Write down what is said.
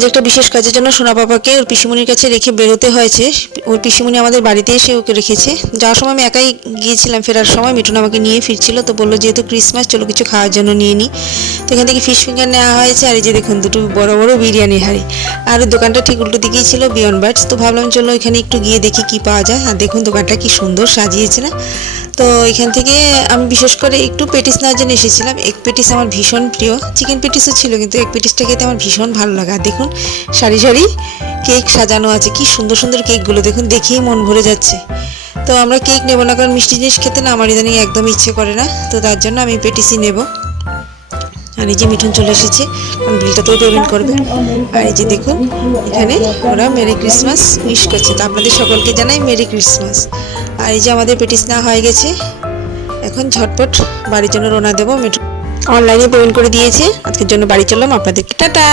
আজ একটা বিশেষ কাজের জন্য সোনা পাপাকে ওর পিসিমণির কাছে রেখে বেরোতে হয়েছে। ওর পিসিমণি আমাদের বাড়িতে এসে ওকে রেখেছে। যাওয়ার সময় আমি একাই গিয়েছিলাম, ফেরার সময় মিঠুন আমাকে নিয়ে ফিরছিল, তো বললো যেহেতু ক্রিসমাস চলো কিছু খাওয়ার জন্য নিয়ে নিই। তো এখান থেকে ফিশ ফিঙ্গার নেওয়া হয়েছে, আর এই যে দেখুন দুটো বড় বড় বিরিয়ানি হাঁড়ি। আর ওই দোকানটা ঠিক উল্টো দিকেই ছিল, বিয়ন্ড বার্ডস। তো ভাবলাম চলো এখানে একটু গিয়ে দেখি কি পাওয়া যায়। আর দেখুন দোকানটা কি সুন্দর সাজিয়েছে না। তো এখান থেকে আমি বিশেষ করে একটু পেটিস নেওয়ার জন্য এসেছিলাম। এগ পেটিস আমার ভীষণ প্রিয়, চিকেন পেটিসও ছিল কিন্তু এগ পেটিসটা খেতে আমার ভীষণ ভালো লাগে। আর দেখুন সারি সারি কেক সাজানো আছে, কি সুন্দর সুন্দর কেকগুলো দেখুন, দেখেই মন ভরে যাচ্ছে। তো আমরা কেক নেবো না, কারণ মিষ্টি জিনিস খেতে না আমার ইদানিং একদম ইচ্ছে করে না, তো তার জন্য আমি পেটিসই নেব। আর এই যে মিঠুন চলে এসেছে, কারণ বিলটা তো পেমেন্ট করবে। আর এই যে দেখুন এখানে ওরা মেরি ক্রিসমাস উইশ করছে, তো আপনাদের সকলকে জানাই মেরি ক্রিসমাস। আর এই যে আমাদের পেটিস নেওয়া হয়ে গেছে, এখন ঝটপট বাড়ির জন্য রওনা দেবো। মিঠুন অনলাইনে পেমেন্ট করে দিয়েছে, আজকের জন্য বাড়ি চললাম, আপনাদেরকে টাটা।